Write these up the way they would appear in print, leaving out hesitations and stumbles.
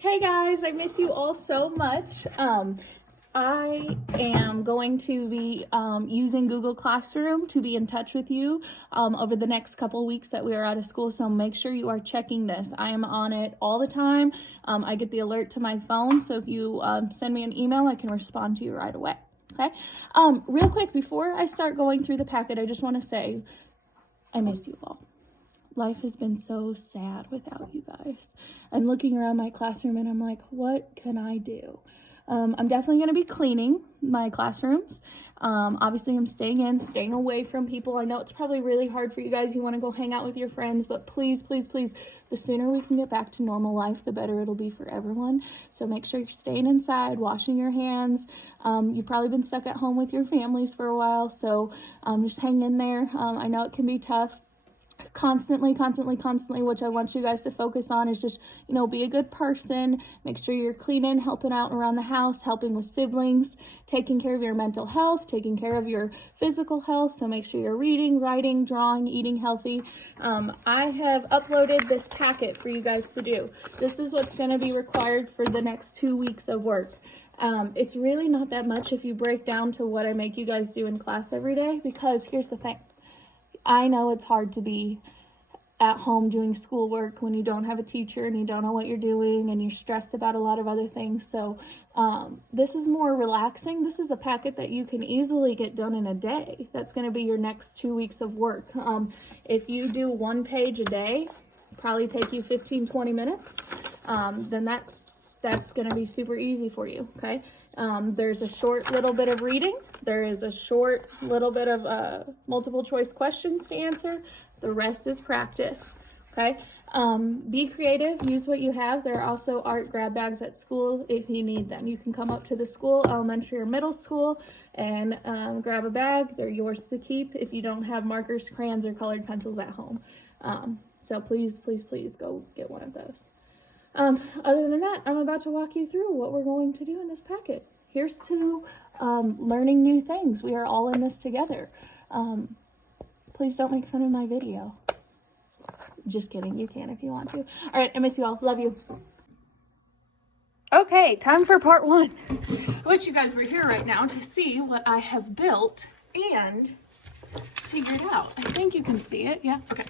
Hey guys, I miss you all so much. I am going to be using Google Classroom to be in touch with you over the next couple weeks that we are out of school, so make sure you are checking this. I am on it all the time. I get the alert to my phone, so if you send me an email, I can respond to you right away. Okay? Real quick, before I start going through the packet, I just want to say I miss you all. Life has been so sad without you guys. I'm looking around my classroom and I'm like, what can I do? I'm definitely going to be cleaning my classrooms. Obviously, I'm staying away from people. I know it's probably really hard for you guys. You want to go hang out with your friends, but please, please, please, the sooner we can get back to normal life, the better it'll be for everyone. So make sure you're staying inside, washing your hands. You've probably been stuck at home with your families for a while, so just hang in there. I know it can be tough. Constantly, which I want you guys to focus on is just, be a good person, make sure you're cleaning, helping out around the house, helping with siblings, taking care of your mental health, taking care of your physical health. So make sure you're reading, writing, drawing, eating healthy. I have uploaded this packet for you guys to do. This is what's going to be required for the next 2 weeks of work. It's really not that much if you break down to what I make you guys do in class every day, because here's the thing. I know it's hard to be at home doing schoolwork when you don't have a teacher and you don't know what you're doing and you're stressed about a lot of other things. So this is more relaxing. This is a packet that you can easily get done in a day. That's going to be your next 2 weeks of work. If you do 1 page a day, probably take you 15-20 minutes, then that's going to be super easy for you, okay? There's a short little bit of reading. There is a short little bit of multiple choice questions to answer. The rest is practice, okay? Be creative. Use what you have. There are also art grab bags at school if you need them. You can come up to the school, elementary or middle school, and grab a bag. They're yours to keep if you don't have markers, crayons, or colored pencils at home. So please, please, please go get one of those. Other than that, I'm about to walk you through what we're going to do in this packet. Here's to learning new things. We are all in this together. Please don't make fun of my video. Just kidding. You can if you want to. All right. I miss you all. Love you. Okay. Time for part 1. I wish you guys were here right now to see what I have built and figured out. I think you can see it. Yeah. Okay.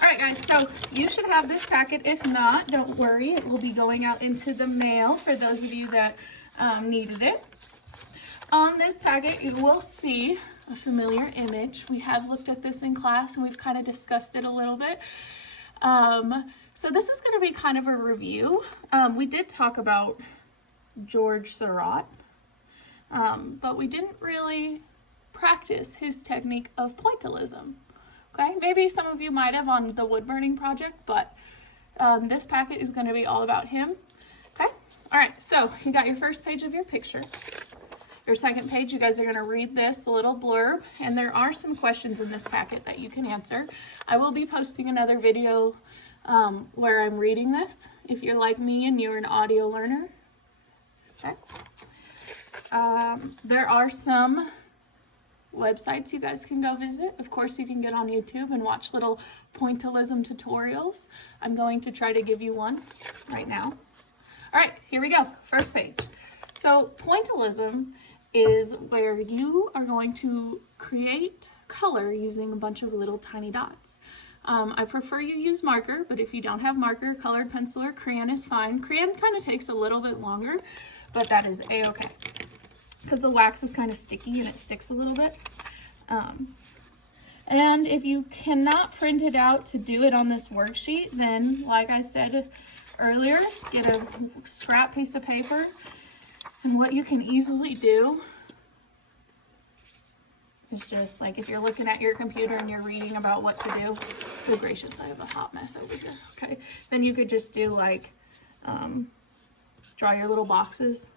All right, guys, so you should have this packet. If not, don't worry. It will be going out into the mail for those of you that needed it. On this packet, you will see a familiar image. We have looked at this in class, and we've kind of discussed it a little bit. So this is going to be kind of a review. We did talk about George Seurat, but we didn't really practice his technique of pointillism. Okay, maybe some of you might have on the wood burning project, but this packet is going to be all about him. Okay, all right, so you got your first page of your picture. Your second page, you guys are going to read this little blurb, and there are some questions in this packet that you can answer. I will be posting another video where I'm reading this, if you're like me and you're an audio learner. Okay. There are some websites you guys can go visit. Of course, you can get on YouTube and watch little pointillism tutorials. I'm going to try to give you one right now. All right, here we go. First page. So pointillism is where you are going to create color using a bunch of little tiny dots. I prefer you use marker, but if you don't have marker, colored pencil, or crayon is fine. Crayon kind of takes a little bit longer, but that is a-okay, because the wax is kind of sticky and it sticks a little bit. And if you cannot print it out to do it on this worksheet, then like I said earlier, get a scrap piece of paper. And what you can easily do is just like if you're looking at your computer and you're reading about what to do. Oh gracious, I have a hot mess over here. Okay, then you could just do like draw your little boxes.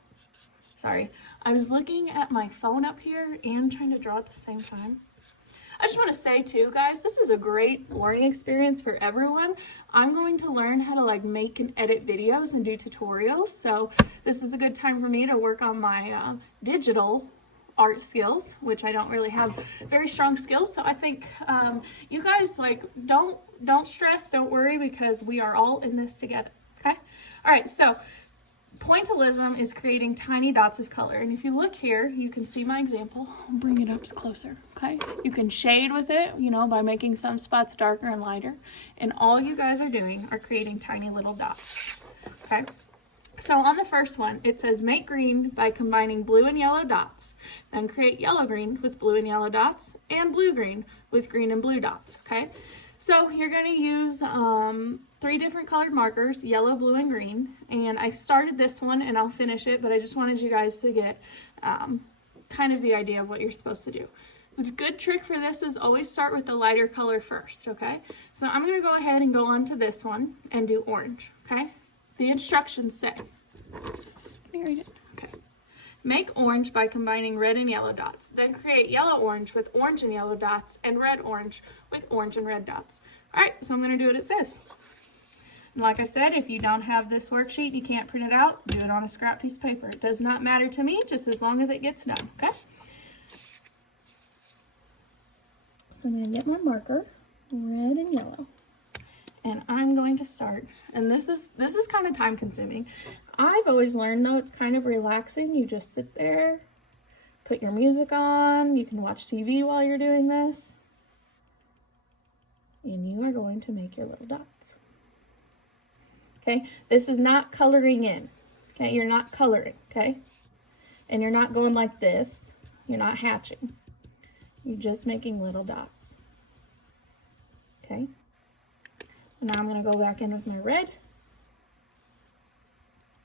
Sorry, I was looking at my phone up here and trying to draw at the same time. I just want to say too, guys, this is a great learning experience for everyone. I'm going to learn how to like make and edit videos and do tutorials. So this is a good time for me to work on my digital art skills, which I don't really have very strong skills. So I think you guys like don't stress, don't worry, because we are all in this together. Okay. All right, so pointillism is creating tiny dots of color. And if you look here, you can see my example. I'll bring it up closer, okay? You can shade with it, you know, by making some spots darker and lighter. And all you guys are doing are creating tiny little dots, okay? So on the first one, it says make green by combining blue and yellow dots, then create yellow green with blue and yellow dots, and blue green with green and blue dots, okay? So you're going to use 3 different colored markers, yellow, blue, and green, and I started this one and I'll finish it, but I just wanted you guys to get kind of the idea of what you're supposed to do. The good trick for this is always start with the lighter color first, okay? So I'm going to go ahead and go on to this one and do orange, okay? The instructions say, let me read it. Okay. Make orange by combining red and yellow dots. Then create yellow-orange with orange and yellow dots and red-orange with orange and red dots. All right, so I'm going to do what it says. And like I said, if you don't have this worksheet, you can't print it out, do it on a scrap piece of paper. It does not matter to me, just as long as it gets done, okay? So I'm going to get my marker, red and yellow. And I'm going to start, and this is kind of time consuming. I've always learned though, it's kind of relaxing. You just sit there, put your music on, you can watch TV while you're doing this, and you are going to make your little dots. Okay, this is not coloring in, okay, you're not coloring, okay, and you're not going like this, you're not hatching, you're just making little dots, okay. Now I'm going to go back in with my red.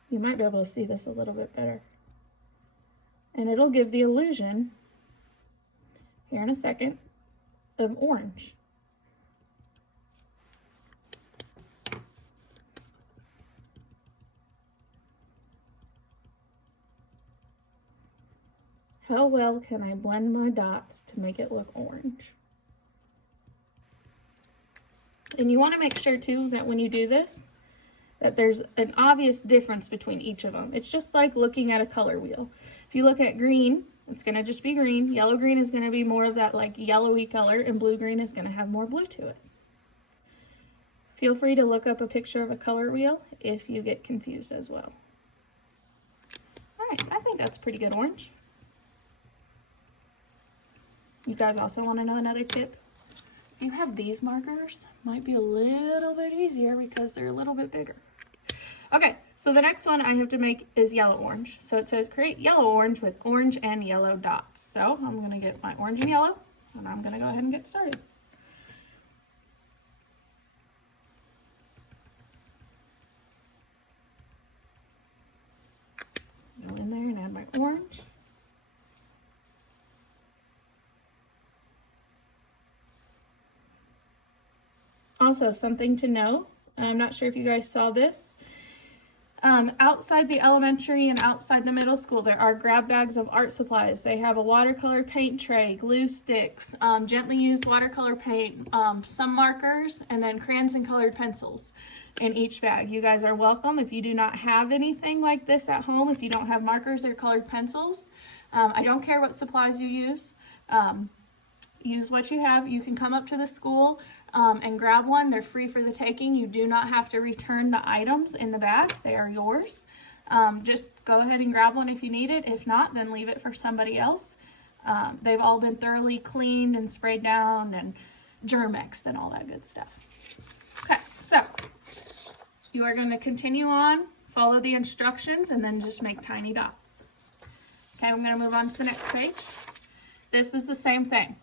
You might be able to see this a little bit better. And it'll give the illusion, here in a second, of orange. How well can I blend my dots to make it look orange? And you want to make sure too that when you do this, that there's an obvious difference between each of them. It's just like looking at a color wheel. If you look at green, it's going to just be green. Yellow green is going to be more of that like yellowy color, and blue green is going to have more blue to it. Feel free to look up a picture of a color wheel if you get confused as well. All right, I think that's pretty good orange. You guys also want to know another tip? You have these markers, might be a little bit easier because they're a little bit bigger. Okay, so the next one I have to make is yellow-orange. So it says create yellow-orange with orange and yellow dots. So I'm going to get my orange and yellow, and I'm going to go ahead and get started. Go in there and add my orange. Also, something to know, I'm not sure if you guys saw this, outside the elementary and outside the middle school, there are grab bags of art supplies. They have a watercolor paint tray, glue sticks, gently used watercolor paint, some markers, and then crayons and colored pencils in each bag. You guys are welcome. If you do not have anything like this at home, if you don't have markers or colored pencils, I don't care what supplies you use. Use what you have. You can come up to the school and grab one. They're free for the taking. You do not have to return the items in the bag. They are yours. Just go ahead and grab one if you need it. If not, then leave it for somebody else. They've all been thoroughly cleaned and sprayed down and Germexed and all that good stuff. Okay, so you are going to continue on, follow the instructions, and then just make tiny dots. Okay, I'm going to move on to the next page. This is the same thing.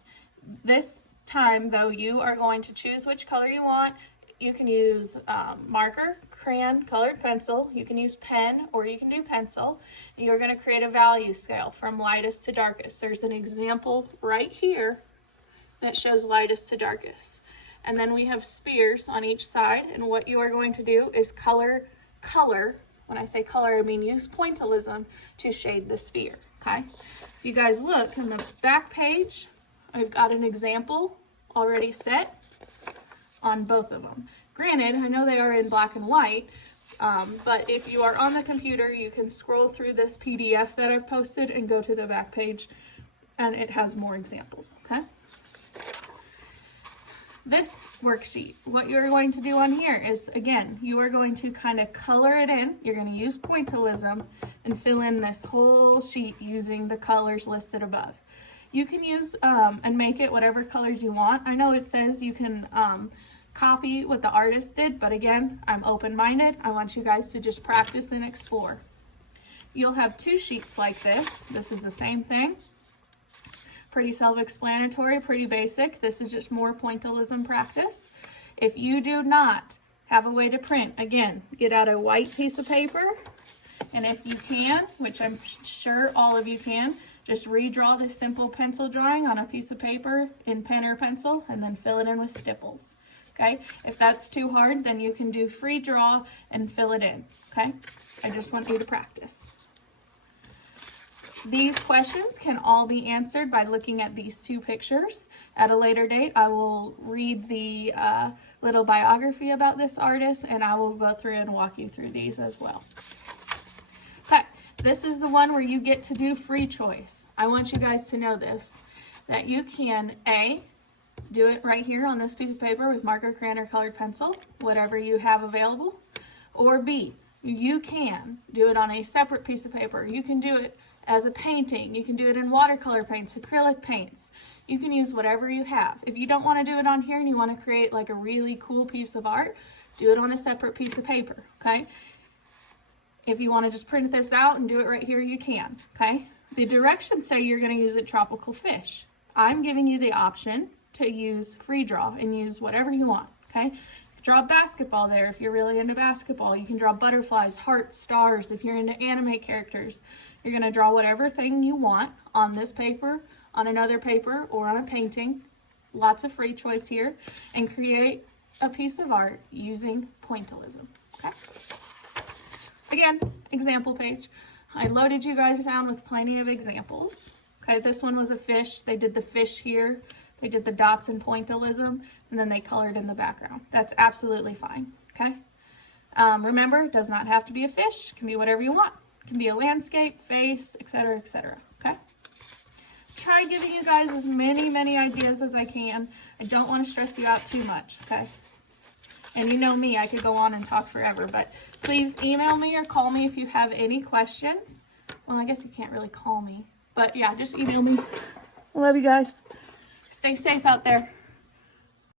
This time, though, you are going to choose which color you want. You can use marker, crayon, colored pencil. You can use pen or you can do pencil. And you're going to create a value scale from lightest to darkest. There's an example right here that shows lightest to darkest. And then we have spears on each side. And what you are going to do is color. When I say color, I mean use pointillism to shade the sphere. Okay? If you guys look in the back page, I've got an example already set on both of them. Granted, I know they are in black and white, but if you are on the computer, you can scroll through this PDF that I've posted and go to the back page, and it has more examples, okay? this worksheet, what you're going to do on here is, again, you are going to kind of color it in. You're going to use pointillism and fill in this whole sheet using the colors listed above. You can use and make it whatever colors you want. I know it says you can copy what the artist did, but again, I'm open-minded. I want you guys to just practice and explore. You'll have two sheets like this. This is the same thing. Pretty self-explanatory, pretty basic. This is just more pointillism practice. If you do not have a way to print, again, get out a white piece of paper, and if you can, which I'm sure all of you can, just redraw this simple pencil drawing on a piece of paper in pen or pencil, and then fill it in with stipples. Okay, if that's too hard, then you can do free draw and fill it in. Okay, I just want you to practice. These questions can all be answered by looking at these two pictures. At a later date, I will read the little biography about this artist, and I will go through and walk you through these as well. Okay, this is the one where you get to do free choice. I want you guys to know this, that you can A, do it right here on this piece of paper with marker, crayon, or colored pencil, whatever you have available, or B, you can do it on a separate piece of paper. You can do it as a painting. You can do it in watercolor paints, acrylic paints. You can use whatever you have. If you don't want to do it on here and you want to create like a really cool piece of art, do it on a separate piece of paper, okay? If you want to just print this out and do it right here, you can, okay? The directions say you're going to use a tropical fish. I'm giving you the option to use free draw and use whatever you want, okay? Draw a basketball there if you're really into basketball. You can draw butterflies, hearts, stars. If you're into anime characters, you're going to draw whatever thing you want on this paper, on another paper, or on a painting. Lots of free choice here. And create a piece of art using pointillism, okay? Again, example page. I loaded you guys down with plenty of examples. Okay, this one was a fish. They did the fish here. They did the dots in pointillism, and then they colored in the background. That's absolutely fine, okay? Remember, it does not have to be a fish. It can be whatever you want. It can be a landscape, face, etc., okay? Try giving you guys as many ideas as I can. I don't want to stress you out too much, okay? And you know me, I could go on and talk forever, but please email me or call me if you have any questions. Well, I guess you can't really call me, but yeah, just email me. I love you guys. Stay safe out there.